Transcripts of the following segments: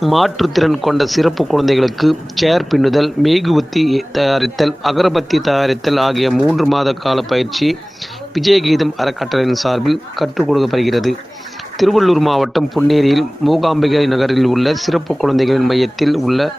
மாற்றுத்திறன் கொண்ட சிறப்பு குழந்தைகளுக்கு சேர் பின்னுதல் மெழுகுவர்த்தி தயாரித்தல் அகரபத்தி தயாரித்தல் ஆகிய மூன்று மாத கால பயிற்சி விஜயகீதம் அறக்கட்டளையின் சார்பில் கற்றுக் கொடுக்கப்படுகிறது. திருவள்ளூர் மாவட்டம் பொன்னேரியில் மூகாம்பிகை நகரில் உள்ள சிறப்பு குழந்தைகளின் மையத்தில் உள்ள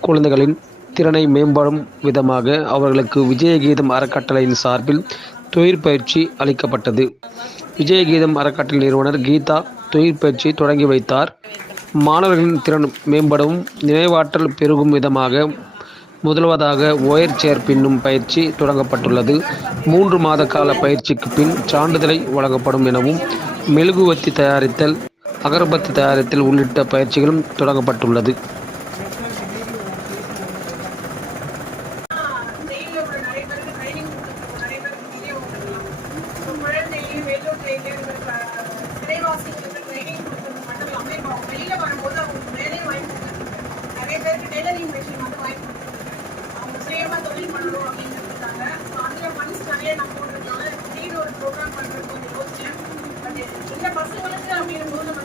குழந்தைகளின் திறனை மேம்படும் விதமாக அவர்களுக்கு விஜயகீதம் அறக்கட்டளையின் சார்பில் தொழிற்பயிற்சி அளிக்கப்பட்டது. விஜயகீதம் அறக்கட்டளை நிறுவனர் கீதா தொழிற்பயிற்சி தொடங்கி வைத்தார். மாணவர்களின் திறன் மேம்படவும் நினைவாற்றல் பெருகும் விதமாக முதல்வதாக ஒயர் சேர் பின்னும் பயிற்சி தொடங்கப்பட்டுள்ளது. மூன்று மாத கால பயிற்சிக்கு பின் சான்றிதழை வழங்கப்படும் எனவும் மெழுகுவர்த்தி தயாரித்தல் அகர்பத்தி தயாரித்தல் உள்ளிட்ட பயிற்சிகளும் தொடங்கப்பட்டுள்ளது. தொழில் பண்ணணும் அப்படிங்கிறதுக்காக ஸோ அதில் ஃபண்ட்ஸ் நிறைய நான் போட்டிருக்கனால திடீர்னு ஒரு ப்ரோக்ராம் பண்ணுறது கொஞ்சம் யோசிச்சேன். பட் இந்த பசங்களுக்கு அப்படிங்கும்போது நம்ம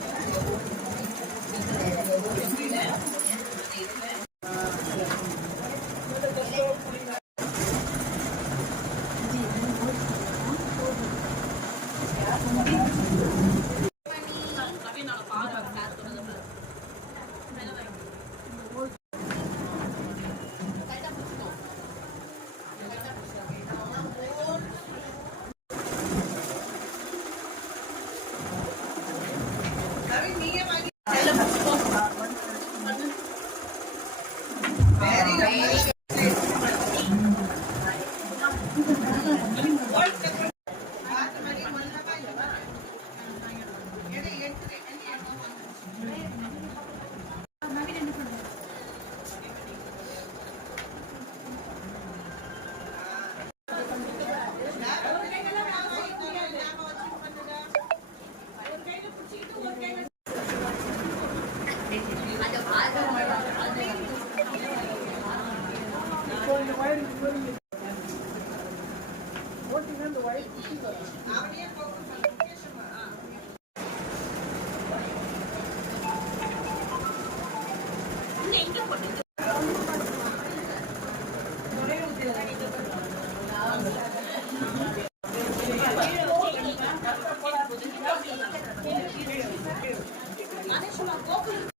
Anne schon mal Wochen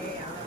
way out.